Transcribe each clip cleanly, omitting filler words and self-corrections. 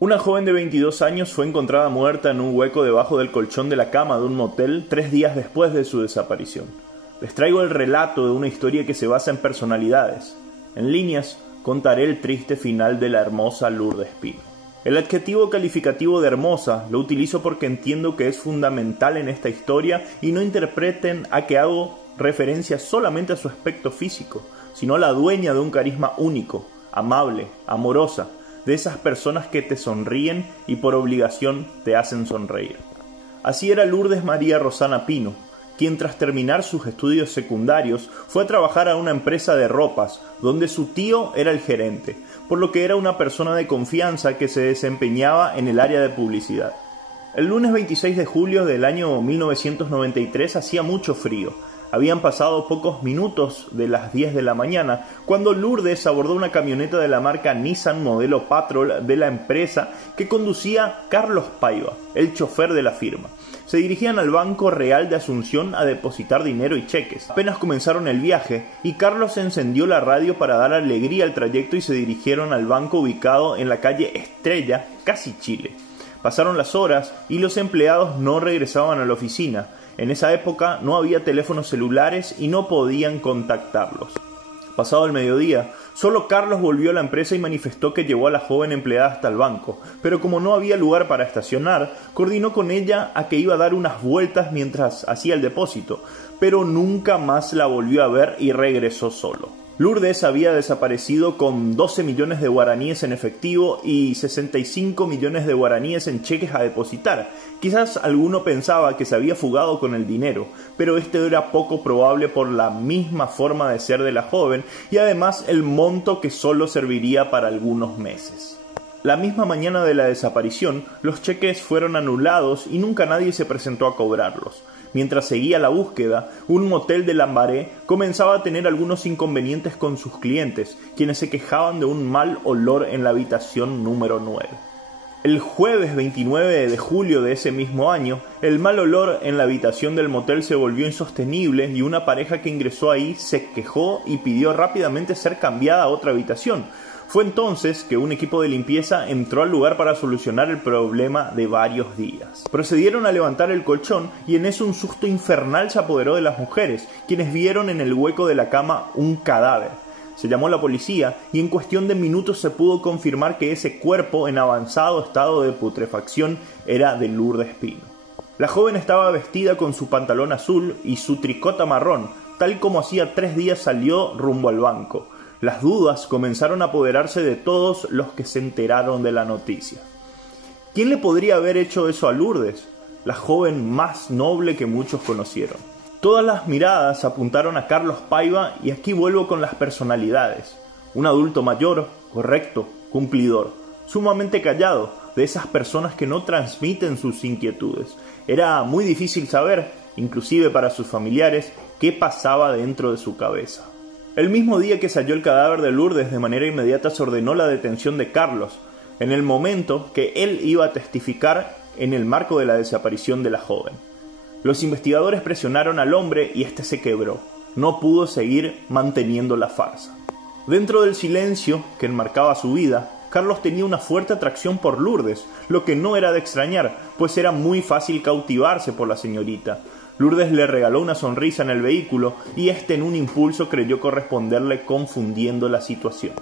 Una joven de 22 años fue encontrada muerta en un hueco debajo del colchón de la cama de un motel 3 días después de su desaparición. Les traigo el relato de una historia que se basa en personalidades. En líneas, contaré el triste final de la hermosa Lourdes Pino. El adjetivo calificativo de hermosa lo utilizo porque entiendo que es fundamental en esta historia y no interpreten a que hago referencia solamente a su aspecto físico, sino a la dueña de un carisma único, amable, amorosa, de esas personas que te sonríen y por obligación te hacen sonreír. Así era Lourdes María Rosana Pino, quien tras terminar sus estudios secundarios fue a trabajar a una empresa de ropas, donde su tío era el gerente, por lo que era una persona de confianza que se desempeñaba en el área de publicidad. El lunes 26 de julio del año 1993 hacía mucho frío. Habían pasado pocos minutos de las 10 de la mañana cuando Lourdes abordó una camioneta de la marca Nissan modelo Patrol de la empresa que conducía Carlos Paiva, el chofer de la firma. Se dirigían al Banco Real de Asunción a depositar dinero y cheques. Apenas comenzaron el viaje y Carlos encendió la radio para dar alegría al trayecto y se dirigieron al banco ubicado en la calle Estrella, casi Chile. Pasaron las horas y los empleados no regresaban a la oficina. En esa época no había teléfonos celulares y no podían contactarlos. Pasado el mediodía, solo Carlos volvió a la empresa y manifestó que llevó a la joven empleada hasta el banco, pero como no había lugar para estacionar, coordinó con ella a que iba a dar unas vueltas mientras hacía el depósito, pero nunca más la volvió a ver y regresó solo. Lourdes había desaparecido con 12 millones de guaraníes en efectivo y 65 millones de guaraníes en cheques a depositar. Quizás alguno pensaba que se había fugado con el dinero, pero este era poco probable por la misma forma de ser de la joven y además el monto que solo serviría para algunos meses. La misma mañana de la desaparición, los cheques fueron anulados y nunca nadie se presentó a cobrarlos. Mientras seguía la búsqueda, un motel de Lambaré comenzaba a tener algunos inconvenientes con sus clientes, quienes se quejaban de un mal olor en la habitación número 9. El jueves 29 de julio de ese mismo año, el mal olor en la habitación del motel se volvió insostenible y una pareja que ingresó ahí se quejó y pidió rápidamente ser cambiada a otra habitación. Fue entonces que un equipo de limpieza entró al lugar para solucionar el problema de varios días. Procedieron a levantar el colchón y en eso un susto infernal se apoderó de las mujeres, quienes vieron en el hueco de la cama un cadáver. Se llamó a la policía y en cuestión de minutos se pudo confirmar que ese cuerpo en avanzado estado de putrefacción era de Lourdes Pino. La joven estaba vestida con su pantalón azul y su tricota marrón, tal como hacía 3 días salió rumbo al banco. Las dudas comenzaron a apoderarse de todos los que se enteraron de la noticia. ¿Quién le podría haber hecho eso a Lourdes? La joven más noble que muchos conocieron. Todas las miradas apuntaron a Carlos Paiva y aquí vuelvo con las personalidades. Un adulto mayor, correcto, cumplidor, sumamente callado, de esas personas que no transmiten sus inquietudes. Era muy difícil saber, inclusive para sus familiares, qué pasaba dentro de su cabeza. El mismo día que se halló el cadáver de Lourdes, de manera inmediata se ordenó la detención de Carlos, en el momento que él iba a testificar en el marco de la desaparición de la joven. Los investigadores presionaron al hombre y éste se quebró. No pudo seguir manteniendo la farsa. Dentro del silencio que enmarcaba su vida, Carlos tenía una fuerte atracción por Lourdes, lo que no era de extrañar, pues era muy fácil cautivarse por la señorita. Lourdes le regaló una sonrisa en el vehículo y este en un impulso creyó corresponderle confundiendo la situación.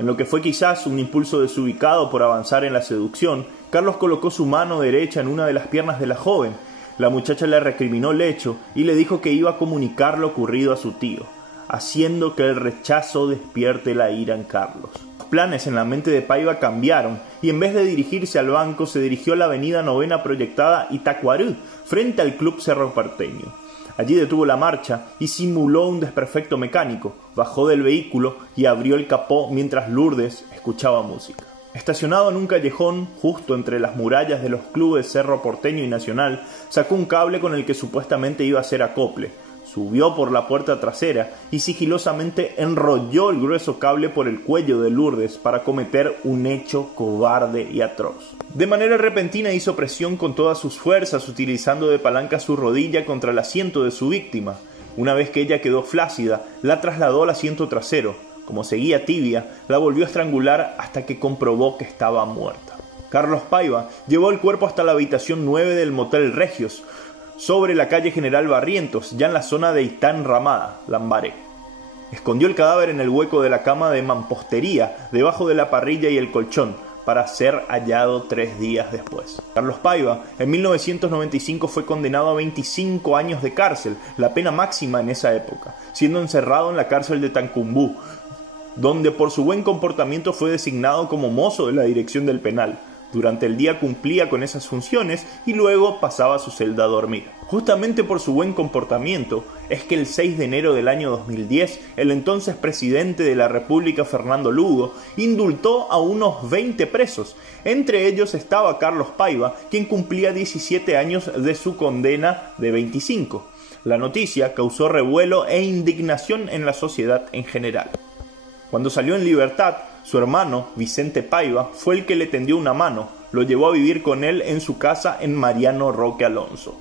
En lo que fue quizás un impulso desubicado por avanzar en la seducción, Carlos colocó su mano derecha en una de las piernas de la joven. La muchacha le recriminó el hecho y le dijo que iba a comunicar lo ocurrido a su tío, haciendo que el rechazo despierte la ira en Carlos. Los planes en la mente de Paiva cambiaron y en vez de dirigirse al banco se dirigió a la avenida Novena proyectada Itacuarú, frente al Club Cerro Porteño. Allí detuvo la marcha y simuló un desperfecto mecánico, bajó del vehículo y abrió el capó mientras Lourdes escuchaba música. Estacionado en un callejón, justo entre las murallas de los clubes Cerro Porteño y Nacional, sacó un cable con el que supuestamente iba a hacer acople. Subió por la puerta trasera y sigilosamente enrolló el grueso cable por el cuello de Lourdes para cometer un hecho cobarde y atroz. De manera repentina hizo presión con todas sus fuerzas, utilizando de palanca su rodilla contra el asiento de su víctima. Una vez que ella quedó flácida, la trasladó al asiento trasero. Como seguía tibia, la volvió a estrangular hasta que comprobó que estaba muerta. Carlos Paiva llevó el cuerpo hasta la habitación 9 del Motel Regios, sobre la calle General Barrientos, ya en la zona de Itán Ramada, Lambaré. Escondió el cadáver en el hueco de la cama de mampostería, debajo de la parrilla y el colchón, para ser hallado 3 días después. Carlos Paiva, en 1995, fue condenado a 25 años de cárcel, la pena máxima en esa época, siendo encerrado en la cárcel de Tancumbú, donde por su buen comportamiento fue designado como mozo de la dirección del penal. Durante el día cumplía con esas funciones y luego pasaba a su celda a dormir. Justamente por su buen comportamiento es que el 6 de enero del año 2010, el entonces presidente de la República, Fernando Lugo, indultó a unos 20 presos. Entre ellos estaba Carlos Paiva, quien cumplía 17 años de su condena de 25. La noticia causó revuelo e indignación en la sociedad en general. Cuando salió en libertad, su hermano, Vicente Paiva, fue el que le tendió una mano. Lo llevó a vivir con él en su casa en Mariano Roque Alonso.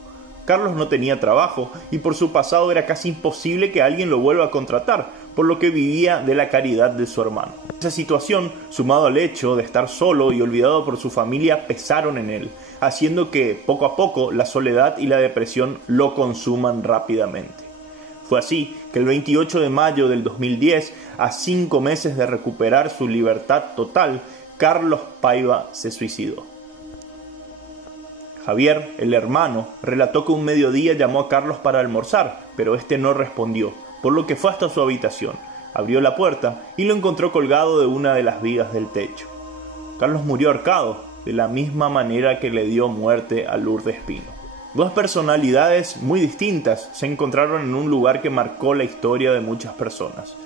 Carlos no tenía trabajo y por su pasado era casi imposible que alguien lo vuelva a contratar, por lo que vivía de la caridad de su hermano. Esa situación, sumado al hecho de estar solo y olvidado por su familia, pesaron en él, haciendo que, poco a poco, la soledad y la depresión lo consuman rápidamente. Fue así que el 28 de mayo del 2010, a 5 meses de recuperar su libertad total, Carlos Paiva se suicidó. Javier, el hermano, relató que un mediodía llamó a Carlos para almorzar, pero este no respondió, por lo que fue hasta su habitación, abrió la puerta y lo encontró colgado de una de las vigas del techo. Carlos murió ahorcado, de la misma manera que le dio muerte a Lourdes Pino. Dos personalidades muy distintas se encontraron en un lugar que marcó la historia de muchas personas.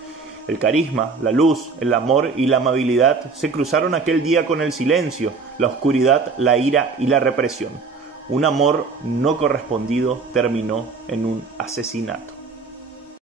El carisma, la luz, el amor y la amabilidad se cruzaron aquel día con el silencio, la oscuridad, la ira y la represión. Un amor no correspondido terminó en un asesinato.